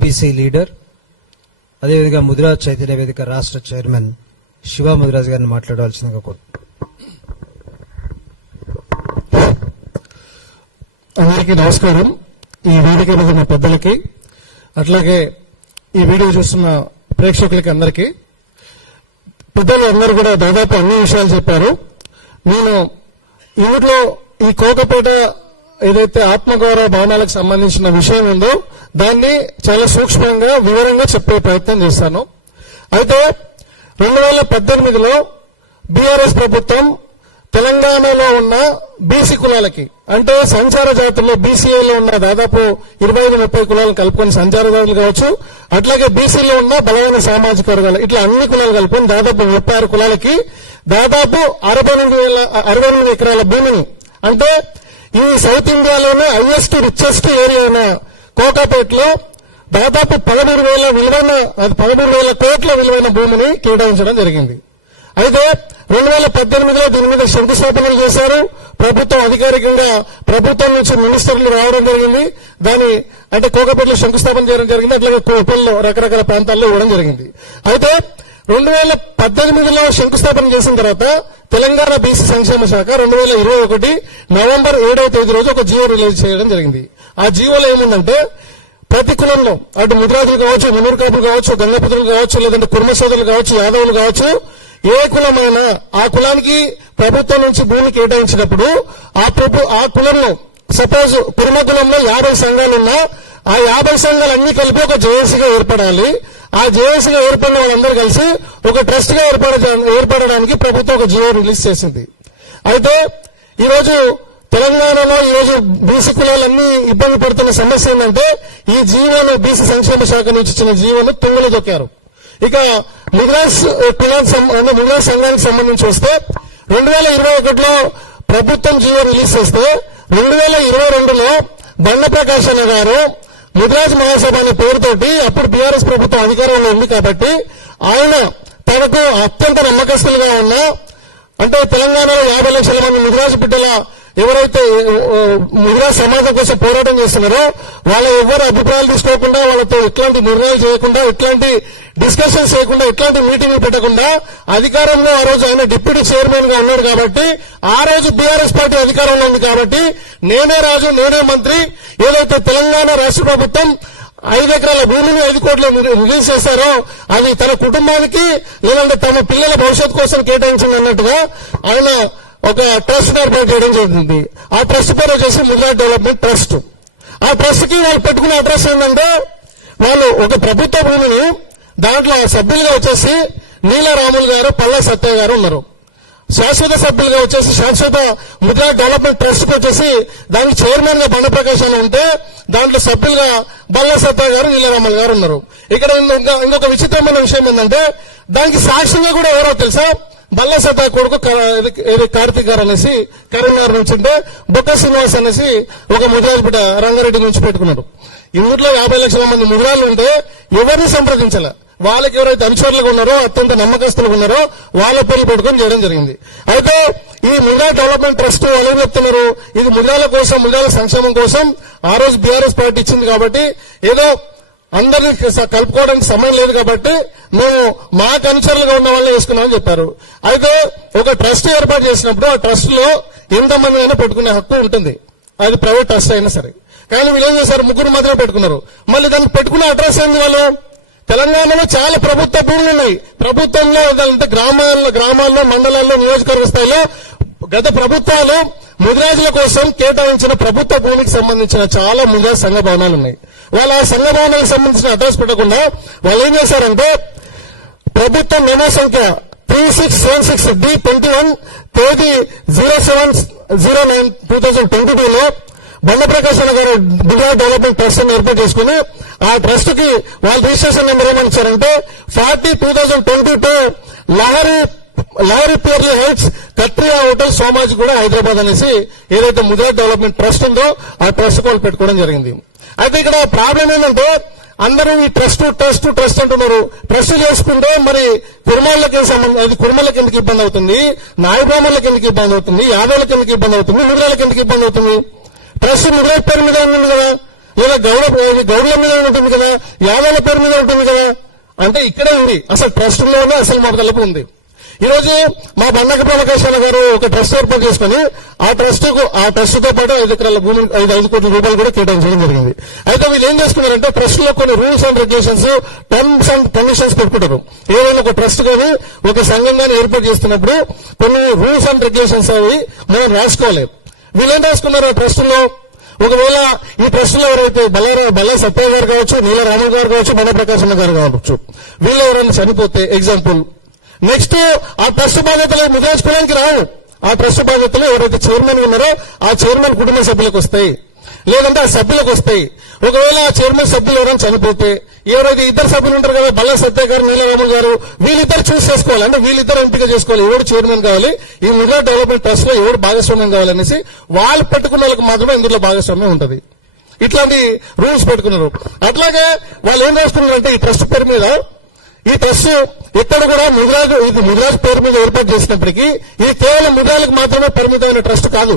OBC leader, అదేవిధంగా ముదిరాజ్ చైతన్య వేదిక రాష్ట్ర చైర్మన్ శివ ముదిరాజ్ గారిని మాట్లాడవలసిందిగా కోరుతున్నాను. అందరికీ నమస్కారం. ఈ వేదిక మీద ఉన్న పెద్దలకి, అట్లాగే ఈ వీడియో చూస్తున్న ప్రేక్షకులకి అందరికీ. పెద్దలు అందరూ కూడా దాదాపు అన్ని విషయాలు చెప్పారు. నేను ఇందులో ఈ కోకపేట ఏదైతే ఆత్మగౌరవ భవనాలకు సంబంధించిన విషయం ఉందో దాన్ని చాలా సూక్ష్మంగా వివరంగా చెప్పే ప్రయత్నం చేస్తాను. అయితే 2018లో బీఆర్ఎస్ ప్రభుత్వం తెలంగాణలో ఉన్న బీసీ కులాలకి, అంటే సంచార జాతుల్లో బీసీఐలో ఉన్న దాదాపు 25-30 కులాలు కలుపుకొని సంచార జాతులు కావచ్చు, అట్లాగే బీసీలో ఉన్న బలమైన సామాజిక వర్గాలు, ఇట్లా అన్ని కులాలు కలుపుకొని దాదాపు 36 కులాలకి దాదాపు 68 ఎకరాల భూమిని, అంటే ఈ సౌత్ ఇండియాలోనే హైయెస్ట్ రిచెస్ట్ ఏరియా అయిన కోకాపేటలో దాదాపు 13,000 కోట్ల విలువైన భూమిని కేటాయించడం జరిగింది. అయితే 2018లో దీని మీద శంకుస్థాపనలు చేశారు. ప్రభుత్వం అధికారికంగా ప్రభుత్వం నుంచి మినిస్టర్లు రావడం జరిగింది. దాని అంటే కోకాపేటలో శంకుస్థాపన చేయడం జరిగింది. అట్లాగే కోపల్లో రకరకాల ప్రాంతాల్లో ఇవ్వడం జరిగింది. అయితే 2018లో శంకుస్థాపన చేసిన తర్వాత తెలంగాణ బీసీ సంక్షేమ శాఖ 2021 నవంబర్ 7వ తేదీ రోజు ఒక జియో రిలీజ్ చేయడం జరిగింది. ఆ జియోలో ఏముందంటే ప్రతి కులంలో అటు ముదిరాజులు కావచ్చు, మునూరు కాపులు కావచ్చు, గంగపుత్రులు కావచ్చు, లేదంటే కుర్మ సోదరులు కావచ్చు, యాదవులు కావచ్చు, ఏ కులమైనా ఆ కులానికి ప్రభుత్వం నుంచి భూమి కేటాయించినప్పుడు ఆ కులంలో సపోజ్ కుర్మ కులంలో 50 సంఘాలున్నా ఆ 50 సంఘాలన్నీ కలిపి ఒక జేఏసీగా ఏర్పడాలి. ఆ జేఏసీగా ఏర్పడిన వాళ్ళందరూ కలిసి ఒక ట్రస్ట్ గా ఏర్పడడానికి ప్రభుత్వం ఒక జియో రిలీజ్ చేసింది. అయితే ఈరోజు తెలంగాణలో ఈరోజు బీసీ కులాలన్నీ ఇబ్బంది పడుతున్న సమస్య ఏంటంటే ఈ జీవోను బీసీ సంక్షేమ శాఖ నుంచి ఇచ్చిన జీవోను తుంగలు దొక్కారు. ఇక ముదిరాజ్ సంఘానికి సంబంధించి వస్తే 2021లో ప్రభుత్వం జీవో రిలీజ్ చేస్తే 2022లో బండ ప్రకాష్ అన్న గారు ముదిరాజ్ మహాసభ అనే పేరుతోటి అప్పుడు బీఆర్ఎస్ ప్రభుత్వం అధికారంలో ఉంది కాబట్టి ఆయన తనకు అత్యంత నమ్మకస్తులుగా ఉన్న, అంటే తెలంగాణలో 50 లక్షల మంది ముదిరాజ్ బిడ్డల ఎవరైతే ముదిరాజ్ సమాజం కోసం పోరాటం చేస్తున్నారో వాళ్ళ ఎవరు అభిప్రాయాలు తీసుకోకుండా, వాళ్ళతో ఎట్లాంటి నిర్ణయాలు చేయకుండా, ఎట్లాంటి డిస్కషన్స్ చేయకుండా, ఎట్లాంటి మీటింగ్లు పెట్టకుండా అధికారంలో ఆ రోజు ఆయన డిప్యూటీ చైర్మన్ గా ఉన్నాడు కాబట్టి, ఆ రోజు బీఆర్ఎస్ పార్టీ అధికారంలో ఉంది కాబట్టి నేనే రాజు నేనే మంత్రి, ఏదైతే తెలంగాణ రాష్ట్ర ప్రభుత్వం 5 ఎకరాల భూమిని 5 కోట్లు రిలీజ్ చేశారో అది తన కుటుంబానికి లేదంటే తమ పిల్లల భవిష్యత్తు కోసం కేటాయించింది అన్నట్టుగా ఆయన ఒక ట్రస్ట్ ఏర్పాటు చేయడం జరిగింది. ఆ ట్రస్ట్ పేరు వచ్చేసి ముదిరాజ్ డెవలప్మెంట్ ట్రస్ట్. ఆ ట్రస్ట్ కి వాళ్ళు పెట్టుకున్న అడ్రస్ ఏంటంటే వాళ్ళు ఒక ప్రభుత్వ భూమిని దాంట్లో సభ్యులుగా వచ్చేసి నీలరాములు గారు, పల్లా సత్య గారు ఉన్నారు. శాశ్వత సభ్యులుగా వచ్చేసి శాశ్వత ముదిరాజ్ డెవలప్మెంట్ ట్రస్ట్ కి వచ్చేసి దానికి చైర్మన్ గా బండ ప్రకాష్ అని ఉంటే దాంట్లో సభ్యులుగా బల్లా సత్య గారు, నీలరాములు గారు ఉన్నారు. ఇక్కడ ఇంకొక విచిత్రమైన విషయం ఏంటంటే దానికి సాక్షిగా కూడా ఎవరో తెలుసా, బల్లా సత్తా కొడుకు కార్తిక్ గారు అనేసి కరీంనగర్ నుంచి ఉంటే బొక్క శ్రీనివాస్ అనేసి ఒక ముదిరాజ్ బిడ్డ రంగారెడ్డి నుంచి పెట్టుకున్నాడు. ఇందులో 50 లక్షల మంది ముదిరాళ్ళు ఉంటే ఎవరిని సంప్రదించాల, వాళ్ళకి ఎవరైతే అనుచరులుగా ఉన్నారో అత్యంత నమ్మకస్తులుగా ఉన్నారో వాళ్ళ పేర్లు పెట్టుకుని చేయడం జరిగింది. అయితే ఈ ముదిరాజ్ డెవలప్మెంట్ ట్రస్ట్ వాళ్ళు ఏం చెప్తున్నారు, ఇది ముదిరాల కోసం, ముదిరాల సంక్షేమం కోసం ఆ రోజు బీఆర్ఎస్ పార్టీ ఇచ్చింది కాబట్టి ఏదో అందరినీ కలుపుకోవడానికి సమయం లేదు కాబట్టి మేము మాకు అనుచరులుగా ఉన్న వాళ్ళని వేసుకున్నామని చెప్పారు. అయితే ఒక ట్రస్ట్ ఏర్పాటు చేసినప్పుడు ఆ ట్రస్ట్ లో ఎంతమంది అయినా పెట్టుకునే హక్కు ఉంటుంది, అది ప్రైవేట్ ట్రస్ట్ అయినా సరే. కానీ వీళ్ళు ఏం చేశారు, 3 మాత్రమే పెట్టుకున్నారు. మళ్ళీ దానికి పెట్టుకునే అడ్రస్ ఏంది, వాళ్ళు తెలంగాణలో చాలా ప్రభుత్వ భూములు ఉన్నాయి. ప్రభుత్వంలో గ్రామాల్లో మండలాల్లో నియోజకవర్గ స్థాయిలో గత ప్రభుత్వాలు ముదిరాజుల కోసం కేటాయించిన ప్రభుత్వ భూమికి సంబంధించిన చాలా ముదిరాజ్ సంఘ భవనాలు ఉన్నాయి. వాళ్ళ ఆ సంఘ భవనాలకు సంబంధించిన అడ్రస్ పెట్టకుండా వాళ్ళు ఏం చేశారంటే ప్రభుత్వ మెమో సంఖ్య 3676D21 తేదీ 07/09/2022లో బండ ప్రకాశ్ గారు ముదిరాజ్ డెవలప్మెంట్ ట్రస్ట్ ఏర్పాటు చేసుకుని ఆ ట్రస్ట్ కి వాళ్ళ రిజిస్ట్రేషన్ నెంబర్ ఏమని ఇచ్చారంటే 40/2022 లహరి పేర్లి హైట్స్ కత్రియా హోటల్ సోమాజిగూడ హైదరాబాద్ అనేసి ఏదైతే ముదిరాజ్ డెవలప్మెంట్ ట్రస్ట్ ఉందో ఆ ట్రస్ట్ వాళ్ళు పెట్టుకోవడం జరిగింది. అయితే ఇక్కడ ప్రాబ్లం ఏంటంటే అందరూ ఈ ట్రస్ట్ అంటున్నారు. ట్రస్ట్ చేసుకుంటే మరి కుర్మాళ్ళకి సంబంధం, అది కుర్మలకు ఎందుకు ఇబ్బంది అవుతుంది, నాయబ్రాహ్మణులకు ఎందుకు ఇబ్బంది అవుతుంది, యాదవులకు ఎందుకు ఇబ్బంది అవుతుంది, ముదిరాలకు ఎందుకు ఇబ్బంది అవుతుంది? ట్రస్ట్ ముదిరాజ్ పేరు మీద ఉంది కదా, లేదా గౌడ్ల మీద ఉంటుంది కదా, యాదవుల పేరు మీద ఉంటుంది కదా అంటే ఇక్కడే ఉంది. అసలు ట్రస్టుల్లోనే అసలు మొదలపు ఉంది. ఈ రోజు మా బండక ప్రకాశాల గారు ఒక ట్రస్ట్ ఏర్పాటు చేసుకుని ఆ ట్రస్ట్ తో పాటు 5 ఎకరాల భూమి 5 కోట్ల రూపాయలు కూడా కేటాయించడం జరిగింది. అయితే వీళ్ళు ఏం చేసుకున్నారంటే ట్రస్ట్ లో కొన్ని rules and regulations, terms and conditions పెట్టుకుంటారు. ఏదైనా ఒక ట్రస్ట్ కానీ ఒక సంఘం కానీ ఏర్పాటు చేస్తున్నప్పుడు కొన్ని రూల్స్ అండ్ రెగ్యులేషన్స్ అవి మనం రాసుకోవాలి. వీళ్ళు ఏం రాసుకున్నారు ఆ ట్రస్ట్ లో? ఒకవేళ ఈ ట్రస్ట్ లో ఎవరైతే బల్లా సత్య గారు కావచ్చు, నీల రామన్ గారు కావచ్చు, బండ ప్రకాశం గారు కావచ్చు, వీళ్ళు ఎవరైనా చనిపోతే ఎగ్జాంపుల్ నెక్స్ట్ ఆ ట్రస్ట్ బాధ్యతలు ముద్రాజ్ కులానికి రావు. ఆ ట్రస్ట్ బాధ్యతలు ఎవరైతే చైర్మన్ ఉన్నారో ఆ చైర్మన్ కుటుంబ సభ్యులకు వస్తాయి, లేదంటే ఆ సభ్యులకు వస్తాయి. ఒకవేళ ఆ చైర్మన్ సభ్యులు ఎవరైనా చనిపోతే ఎవరైతే 2 సభ్యులు ఉంటారు కదా, బల్లా సత్య గారు, నీలరాములు గారు, వీళ్ళిద్దరు చూస్ చేసుకోవాలి. అంటే వీళ్ళిద్దరు ఎంపిక చేసుకోవాలి ఎవరు చైర్మన్ కావాలి, ఈ ముద్రా డెవలప్మెంట్ ట్రస్ట్ లో ఎవరు భాగస్వామ్యం కావాలనేసి వాళ్ళు పెట్టుకున్న వాళ్ళకి మాత్రమే ఇందులో భాగస్వామ్యం ఉంటుంది. ఇట్లాంటి రూల్స్ పెట్టుకున్నారు. అట్లాగే వాళ్ళు ఏం రాసుకున్నారంటే ఈ ట్రస్ట్ పేరు మీద, ఈ ట్రస్ట్ ఎక్కడ కూడా ముద్రాజ్ పేరు మీద ఏర్పాటు చేసినప్పటికీ ఇది కేవలం ముద్రాలకు మాత్రమే పరిమితమైన ట్రస్ట్ కాదు.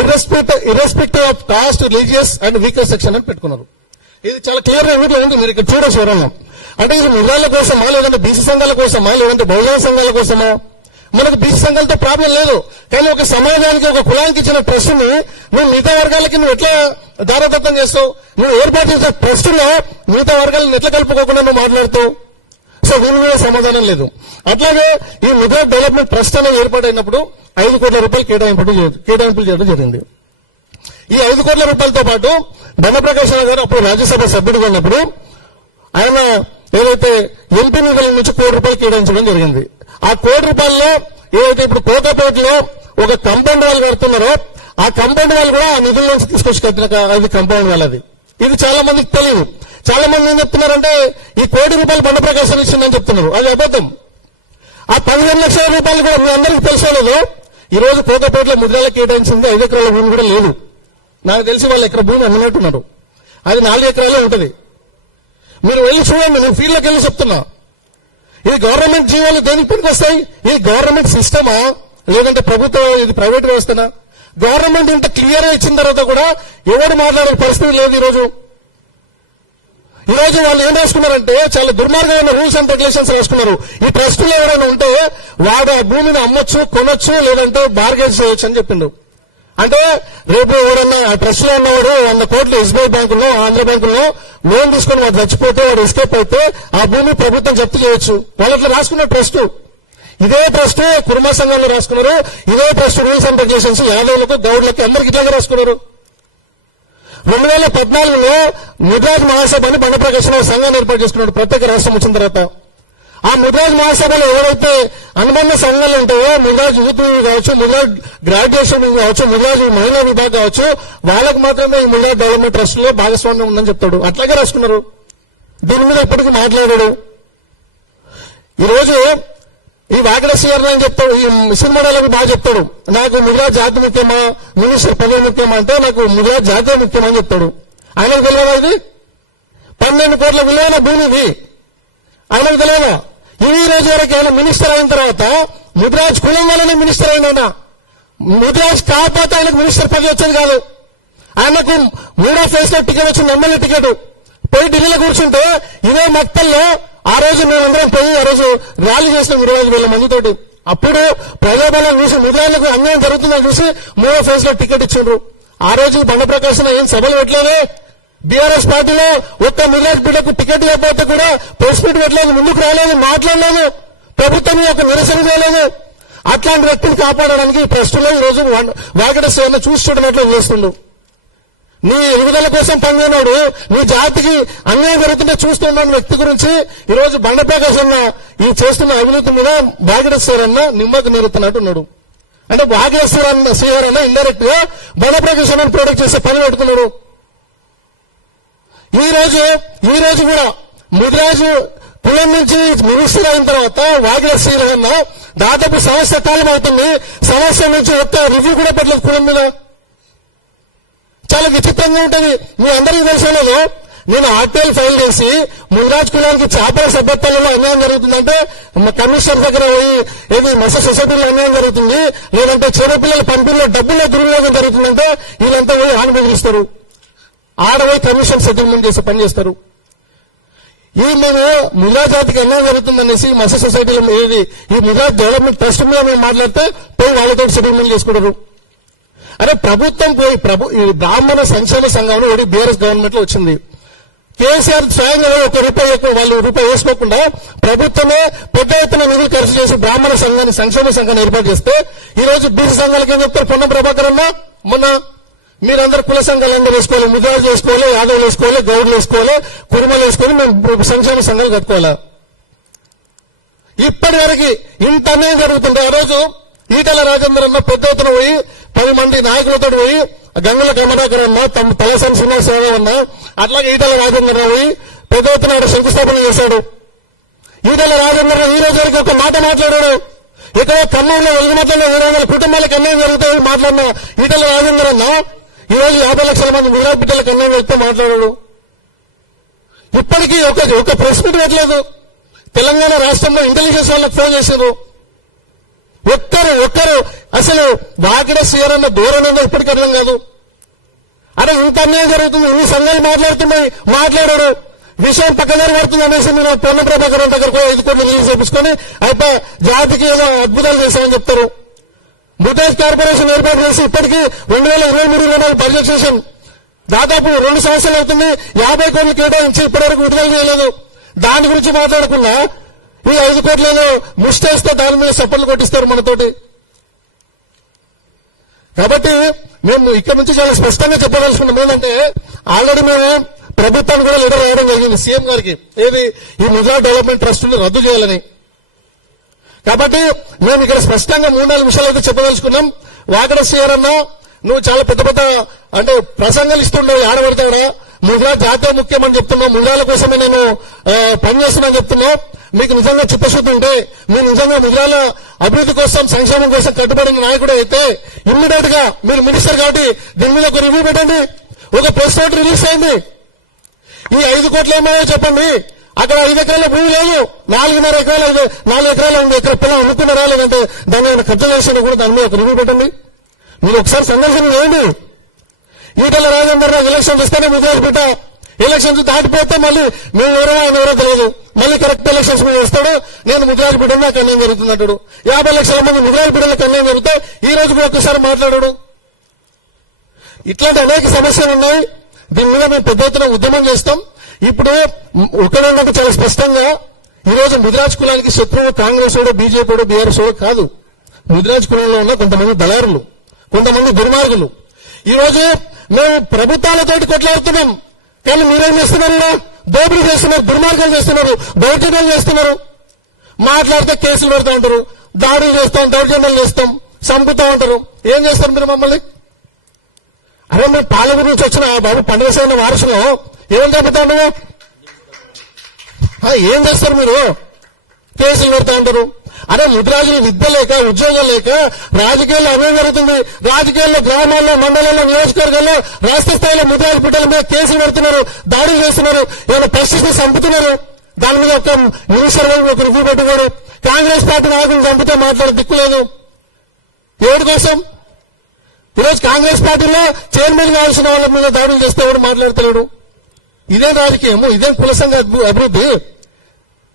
Irrespective of cost, religious and weaker section అని పెట్టుకున్నారు. ఇది చాలా క్లియర్ గా ఉంది. మీరు ఇక్కడ చూడొచ్చు ఎవరన్నా. అంటే ఇది ముద్రాల కోసమా, లేదంటే బీసీ సంఘాల కోసమా, లేదంటే బహుజన సంఘాల కోసమా? మనకు బీసీ సంఘాలతో ప్రాబ్లం లేదు. కానీ ఒక సమాజానికి, ఒక కులానికి ఇచ్చిన ట్రస్ట్ ని నువ్వు మిగతా వర్గాలకి నువ్వు ఎట్లా దారదత్తం చేస్తావు? నువ్వు ఏర్పాటు చేసిన ట్రస్ట్ లో మిగతా వర్గాలను ఎట్లా కలుపుకోకుండా నువ్వు మాట్లాడుతావు? సో దీని మీద సమాధానం లేదు. అట్లాగే ఈ ముద్రా డెవలప్మెంట్ ట్రస్ట్ అనేది ఏర్పాటైనప్పుడు 5 కోట్ల రూపాయలు కేటాయింపులు చేయడం జరిగింది. ఈ 5 కోట్ల రూపాయలతో పాటు బండప్రకాశ్ గారు అప్పుడు రాజ్యసభ సభ్యుడిగా ఉన్నప్పుడు ఆయన ఏదైతే ఎంపీ నిధుల నుంచి 1 కోటి రూపాయలు కేటాయించడం జరిగింది. ఆ 1 కోటి రూపాయల్లో ఏదైతే ఇప్పుడు కోకాపేటలో ఒక కంపౌండ్ వాళ్ళు కడుతున్నారో ఆ కంపౌండ్ వాళ్ళు కూడా ఆ నిధుల నుంచి తీసుకొచ్చి కట్టిన అది కంపౌండ్ వాళ్ళది. ఇది చాలా మందికి తెలియదు. చాలా మంది ఏం చెప్తున్నారంటే ఈ 1 కోటి రూపాయలు బండప్రకాశం ఇచ్చిందని చెప్తున్నారు. అది అబద్ధం. ఆ 15 లక్షల రూపాయలు కూడా మీ అందరికీ తెలుసోలేదు. ఈ రోజు కోకాపేటలో ముద్రాలకు కేటాయించింది 5 ఎకరాల భూమి కూడా లేదు. నాకు తెలిసి వాళ్ళు ఎకర భూమి అమ్మినట్టున్నారు. అది 4 ఎకరాలే ఉంటుంది. మీరు వెళ్ళి చూడండి, నేను ఫీల్డ్లోకి వెళ్ళి చెప్తున్నా. ఇది గవర్నమెంట్ జీవోలు దేనికి పనికి వస్తాయి? ఇది గవర్నమెంట్ సిస్టమా, లేదంటే ప్రభుత్వం ఇది ప్రైవేట్ వ్యవస్థనా? గవర్నమెంట్ ఇంత క్లియర్ గా ఇచ్చిన తర్వాత కూడా ఎవరు మాట్లాడే పరిస్థితి లేదు. ఈ రోజు వాళ్ళు ఏం రాసుకున్నారంటే చాలా దుర్మార్గమైన రూల్స్ అండ్ రెగ్యులేషన్స్ రాసుకున్నారు. ఈ ట్రస్టులు ఎవరైనా ఉంటే వాడు ఆ భూమిని అమ్మొచ్చు, కొనొచ్చు, లేదంటే బార్గెన్ చేయొచ్చు అని చెప్పిండు. అంటే రేపు ఎవరన్నా ఆ ట్రస్ట్ లో ఉన్నవాడు 100 కోట్లు ఎస్బీఐ బ్యాంకుల్లో, ఆంధ్ర బ్యాంకుల్లో లోన్ తీసుకుని వాడు చచ్చిపోతే, వాడు ఎస్కేప్ అయితే ఆ భూమి ప్రభుత్వం జప్తు చేయొచ్చు. వాళ్ళు అట్లా రాసుకున్న ట్రస్ట్. ఇదే ట్రస్ట్ కుర్మా సంఘంలో రాసుకున్నారు. ఇదే ట్రస్ట్ రూల్స్ అండ్ రెగ్యులేషన్స్ యాదవులకు, గౌడ్లకి అందరికి ఇట్లాగే రాసుకున్నారు. 2014లో ముద్రాజ్ మహాసభ అని బండప్రకాశ్ సంఘాన్ని ఏర్పాటు చేసుకున్నాడు ప్రత్యేక రాష్ట్రం వచ్చిన తర్వాత. ఆ ముద్రాజ్ మహాసభలో ఎవరైతే అనుబంధ సంఘాలు ఉంటాయో, ముద్రాజ్ యూత్ కావచ్చు, ముద్రాజ్ గ్రాడ్యుయేషన్ కావచ్చు, ముద్రాజ్ మహిళా విభాగం కావచ్చు, వాళ్ళకు మాత్రమే ఈ ముద్రాజ్ డెవలప్మెంట్ ట్రస్ట్ లో భాగస్వామ్యం ఉందని చెప్తాడు. అట్లాగే రాసుకున్నారు. దీని మీద ఎప్పటికీ మాట్లాడాడు. ఈ రోజు ఈ వాకడ సీఆర్ అని చెప్తాడు, ఈ సినిమాలకు బాగా చెప్తాడు, నాకు ముద్రాజ్ జాతి ముఖ్యమా, మినిస్టర్ పదవి ముఖ్యమా అంటే నాకు ముద్రాజ్ జాతీయ ముఖ్యమని చెప్తాడు. ఆయనకు తెలియదా ఇది? 12 కోట్ల విలువైన భూమి ఇది. ఆయనకు తెలియదా? ఈ రోజు వరకు ఆయన మినిస్టర్ అయిన తర్వాత ముద్రాజ్ కులం వల్లనే మినిస్టర్ అయినా, ముద్రాజ్ కాకపోతే ఆయనకు మినిస్టర్ పదవి వచ్చేది కాదు. ఆయనకు 3వ ఫేజ్ లో టికెట్ వచ్చింది, ఎమ్మెల్యే టికెట్. పోయి ఢిల్లీలో కూర్చుంటే ఇదే మక్తల్లో ఆ రోజు మేమందరం పోయి ఆ రోజు ర్యాలీ చేసినాం 25,000 మందితోటి. అప్పుడు ప్రజాబలం చూసి ముద్రాలకు అన్యాయం జరుగుతుందని చూసి 3వ ఫేజ్ లో టికెట్ ఇచ్చిండ్రు. ఆ రోజు బండప్రకాశ్ ఏం సభలు పెట్టలేదే. బీఆర్ఎస్ పార్టీలో ఒక్క ముద్రాజ్ బిడ్డకు టికెట్ ఇవ్వకపోతే కూడా ప్రెస్ మీట్ పెట్టలేదు, ముందుకు రాలేదు, మాట్లాడలేదు, ప్రభుత్వం యొక్క నిరసన చేయలేదు. అట్లాంటి వ్యక్తిని కాపాడడానికి ఈ ట్రస్టులో ఈ రోజు వాకడ సేవను చూసి చూడనట్లు చేస్తుండు. నీ ఎదుగుదల కోసం పనిచేయనాడు, నీ జాతికి అన్యాయం జరుగుతుంటే చూస్తున్న వ్యక్తి గురించి ఈ రోజు బండప్రకాశ్ అన్న ఈ చేస్తున్న అవినీతి మీద వాకడ సేవన్న నిమ్మకు నీరుతున్నట్టు ఉన్నాడు. అంటే వాకడ శ్రీహర్ అన్న ఇండైరెక్ట్ గా బండప్రకాశ్ అన్న ప్రొడక్ట్ చేసే పని పెట్టుకున్నాడు. ఈ రోజు కూడా ముద్రాజు కులం నుంచి మినిస్టర్ అయిన తర్వాత వాకడ శ్రీహర్ అన్న దాదాపు సంవత్సర కాలం అవుతుంది. సంవత్సరం నుంచి ఒక్క రివ్యూ కూడా పెట్టలేదు కులం మీద. చాలా విచిత్రంగా ఉంటుంది. మీ అందరికీ తెలిసేలేదు, నేను ఆర్టీఐ ఫైల్ చేసి ముద్రాజ్ కులానికి చేపల సభ్యత్వాలలో అన్యాయం జరుగుతుందంటే కమిషనర్ దగ్గర పోయి ఏది మత్స్య సొసైటీలో అన్యాయం జరుగుతుంది, లేదంటే చిన్నపిల్లల పంపిణీలో డబ్బుల్లో దుర్వినియోగం జరుగుతుందంటే వీళ్ళంతా పోయి హాని బెదిరిస్తారు. ఆడపోయి కమిషన్ సెటిల్మెంట్ చేసే పని చేస్తారు. ఇది మేము ముజా జాతికి అన్యాయం జరుగుతుందనేసి మత్స్య సొసైటీలో ఏది ఈ ముజా డెవలప్మెంట్ ట్రస్ట్ మీద మేము మాట్లాడితే పోయి వాళ్ళతో సెటిల్మెంట్ చేసుకుంటారు. అరే ప్రభుత్వం పోయి ఈ బ్రాహ్మణ సంక్షేమ సంఘం ఒకటి బీఆర్ఎస్ గవర్నమెంట్ లో వచ్చింది. కేసీఆర్ స్వయంగా ₹1 ఎక్కువ వాళ్ళు రూపాయి వేసుకోకుండా ప్రభుత్వమే పెద్ద ఎత్తున నిధులు ఖర్చు చేసి బ్రాహ్మణ సంఘాన్ని సంక్షేమ సంఘాన్ని ఏర్పాటు చేస్తే ఈ రోజు బీసీ సంఘాలకి ఏం చెప్తారు? పొన్నం ప్రభాకర్ అన్న మొన్న మీరందరూ కుల సంఘాలందరూ వేసుకోవాలి, ముద్రాజు వేసుకోవాలి, యాదవులు వేసుకోవాలి, గౌడ్లు వేసుకోవాలి, కురుమలు వేసుకొని మేము సంక్షేమ సంఘాలు కట్టుకోవాలా? ఇప్పటి వరకు ఇంత అన్యాయం జరుగుతుంది. ఆ రోజు ఈటల రాజేందర్ అన్న పెద్ద ఎత్తున పోయి 10 మంది నాయకులతో పోయి గంగుల కమలాకర్ అన్న తలసాని శ్రీనివాసరావు అన్న అట్లాగే ఈటల రాజేందర్ పోయి పెద్ద ఎత్తున శంకుస్థాపన చేశాడు. ఈటల రాజేందర్ ఈ రోజు వరకు ఒక మాట మాట్లాడాడు. ఇక్కడ ఖమ్మంలో వెలుగుమతంలో 700 కుటుంబాలకు అన్యాయం జరుగుతాయని మాట్లాడిన ఈటల రాజేందర్ అన్న ఈ రోజు 50 లక్షల మంది ముద్రా బిడ్డలకు అన్యాయం జరిగితే మాట్లాడాడు. ఇప్పటికీ ఒక ప్రెస్ మీట్ పెట్టలేదు. తెలంగాణ రాష్ట్రంలో ఇంటెలిజెన్స్ వాళ్ళకి ఫోన్ చేశారు. ఒక్కరు అసలు వాకిడ సీఆర్ అన్న ధోరణి ఇప్పటికీ అర్థం కాదు. అరే ఇంత అన్యాయం జరుగుతుంది, ఇన్ని సంఘాలు మాట్లాడారు, విషయం పక్కదారి పడుతుంది అనేసి నేను పొన్న ప్రభాకర్ దగ్గరకు 5 కోట్లు రిలీజ్ చేపించుకొని అయితే జాతికి ఏదో అద్భుతాలు చేశామని చెప్తారు. ముఠాజ్ కార్పొరేషన్ ఏర్పాటు చేసి ఇప్పటికీ 2023-24 బడ్జెట్ సెషన్ దాదాపు 2 సంవత్సరాలు అవుతుంది. 50 కోట్లు కేటాయించి ఇప్పటివరకు విడుదల చేయలేదు. దాని గురించి మాట్లాడకుండా ఈ 5 కోట్లలో ముష్టేస్తే దాని మీద సప్పట్లు కొట్టిస్తారు మనతోటి. కాబట్టి మేము ఇక్కడ నుంచి చాలా స్పష్టంగా చెప్పదలుచుకున్నాం ఏంటంటే ఆల్రెడీ మేము ప్రభుత్వాన్ని కూడా లెటర్ రాయడం జరిగింది సీఎం గారికి, ఏది ఈ ముజా డెవలప్మెంట్ ట్రస్ట్ ని రద్దు చేయాలని. కాబట్టి మేము ఇక్కడ స్పష్టంగా 3-4 విషయాలు అయితే చెప్పదలుచుకున్నాం. వాకడ సీఆర్ అన్న నువ్వు చాలా పెద్ద అంటే ప్రసంగాలు ఇస్తున్నావు, ఆడబడతాడా ముజా జాతీయ ముఖ్యం అని చెప్తున్నావు, ముజాల కోసమే నేను పనిచేస్తున్నా చెప్తున్నావు. మీకు నిజంగా చిత్తశుద్ధి ఉంటే మీరు నిజంగా ముజాల అభివృద్ధి కోసం సంక్షేమం కోసం కట్టుబడిన నాయకుడు అయితే ఇమ్మీడియట్ గా మీరు మినిస్టర్ కాబట్టి దీని మీద ఒక రివ్యూ పెట్టండి. ఒక ప్రెస్ నోట్ రిలీజ్ అయింది. ఈ 5 కోట్లు ఏమో చెప్పండి. అక్కడ 5 ఎకరాల భూమి లేదు, 4.5 ఎకరాలు 4 ఎకరాలు ఉంది. ఎక్కడ పిల్లలు అనుకున్నారా లేదంటే దాన్ని ఏమైనా ఖర్చు చేసినా కూడా దాని మీద ఒక రివ్యూ పెట్టండి. మీరు ఒకసారి సందర్శన చేయండి. ఈటల రాజేందర్ ఎలక్షన్ ఇస్తేనే ముద్రాజ్ బిడ్డ ఎలక్షన్స్ దాటిపోతే మళ్ళీ మేము ఎవరో తెలియదు, మళ్ళీ కరెక్ట్ ఎలక్షన్స్ మీద వస్తాడు. నేను ముద్రాజ్ బిడ్డ నాకు అన్యాయం జరుగుతుంది అంటాడు. 50 లక్షల మంది ముద్రాజ్ బిడ్డలకు అన్యాయం జరిగితే ఈ రోజు కూడా ఒక్కసారి మాట్లాడాడు. ఇట్లాంటి అనేక సమస్యలు ఉన్నాయి. దీని మీద మేము పెద్ద ఎత్తున ఉద్యమం చేస్తాం. ఇప్పుడు ఒకటి చాలా స్పష్టంగా ఈ రోజు ముదిరాజ్ కులానికి శత్రువు కాంగ్రెస్ వాడు, బీజేపీ వాడు, బీఆర్ఎస్ వాడు కాదు. ముదిరాజ్ కులంలో ఉన్న కొంతమంది దళారులు, కొంతమంది దుర్మార్గులు. ఈ రోజు మేము ప్రభుత్వాలతోటి కొట్లాడుతున్నాం, కానీ మీరేం చేస్తున్నారు? దోపిడీ చేస్తున్నారు, దుర్మార్గాలు చేస్తున్నారు, దౌర్జన్యాలు చేస్తున్నారు. మాట్లాడితే కేసులు పెడతా ఉంటారు, దాడులు చేస్తాం, దౌర్జన్యాలు చేస్తాం, చంపుతా ఉంటారు. ఏం చేస్తారు మీరు మమ్మల్ని? అరే మీరు పాలమూరు నుంచి వచ్చిన బాబు పండుగ వారసులో ఏం చంపుతా నువ్వు? ఏం చేస్తారు మీరు? కేసులు పెడతా ఉంటారు. అరే ముద్రాజులు విద్య లేక, ఉద్యోగం లేక రాజకీయాల్లో అన్యాయం జరుగుతుంది. రాజకీయాల్లో, గ్రామాల్లో, మండలాల్లో, నియోజకవర్గాల్లో రాష్ట్ర స్థాయిలో ముద్రాజు బిడ్డల మీద కేసులు పెడుతున్నారు, దాడులు చేస్తున్నారు, ఏమైనా పరిస్థితిని చంపుతున్నారు. దాని మీద ఒక మినిస్టర్ ఒక రివ్యూ పెట్టుకోడు. కాంగ్రెస్ పార్టీ నాయకులు చంపితే మాట్లాడే దిక్కులేదు. ఎవరి కోసం? ఈరోజు కాంగ్రెస్ పార్టీలో చైర్మన్ కావాల్సిన వాళ్ళ మీద దాడులు చేస్తే ఎవరు మాట్లాడతలేడు. ఇదేం రాజకీయము? ఇదేం కుల సంఘ అభివృద్ధి?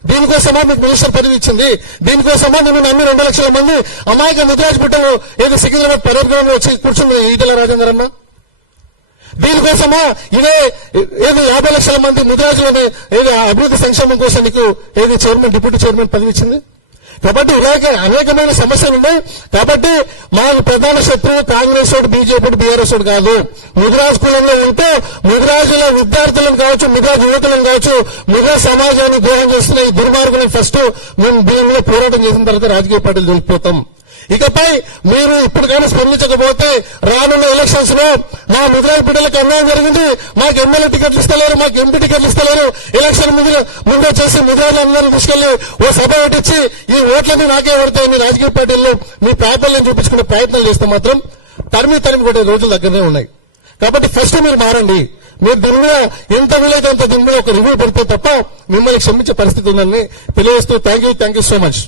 దీనికోసమా మీకు మినిస్టర్ పదవి ఇచ్చింది? దీనికోసమా నేను నమ్మి 2 లక్షల మంది అమాయక ముద్రాజ్ బిడ్డలు ఏదో సికింద్రాబాద్ పరేడ్ గ్రౌండ్ వచ్చి కూర్చుంది ఈటల రాజేందర్ అన్న? దీనికోసమా ఇదే ఏది 50 లక్షల మంది ముద్రాజులని ఏది అభివృద్ధి సంక్షేమం కోసం నీకు ఏది చైర్మన్, డిప్యూటీ చైర్మన్ పదవి ఇచ్చింది? కాబట్టి ఇలాగే అనేకమైన సమస్యలు ఉన్నాయి. కాబట్టి మాకు ప్రధాన శత్రువు కాంగ్రెస్ వాడు, బీజేపీ వాడు, బీఆర్ఎస్ వాడు కాదు. ముదిరాజ్ కులంలో ఉంటూ ముదిరాజుల విద్యార్థులను కావచ్చు, ముదిరాజ్ యువకులను కావచ్చు, ముదిరాజ్ సమాజాన్ని ద్రోహం చేస్తున్న ఈ దుర్మార్గులను ఫస్ట్ మేము దీని మీద పోరాటం చేసిన తర్వాత రాజకీయ పార్టీలు వెళ్ళిపోతాం. ఇకపై మీరు ఇప్పుడు కానీ స్పందించకపోతే రానున్న ఎలక్షన్స్ లో మా ముదిరాజ్ బిడ్డలకు అన్యాయం జరిగింది, మాకు ఎమ్మెల్యే టికెట్లు ఇస్తలేరు, మాకు ఎంపీ టికెట్లు ఇస్తలేరు, ఎలక్షన్ ముందే చేసి ముదిరాజులందరినీ తీసుకెళ్లి ఓ సభ పెట్టించి ఈ ఓట్లన్నీ నాకే పడతాయి మీ రాజకీయ పార్టీల్లో మీ ప్రాబల్యం చూపించుకునే ప్రయత్నం చేస్తే మాత్రం తరిమి కొట్టే రోజులు దగ్గరనే ఉన్నాయి. కాబట్టి ఫస్ట్ మీరు మారండి. మీరు దీని మీద ఎంత వీలైతే అంత దీని మీద ఒక రివ్యూ పెడితే తప్ప మిమ్మల్ని క్షమించే పరిస్థితి ఉందని తెలియజేస్తూ థ్యాంక్ యూ సో మచ్.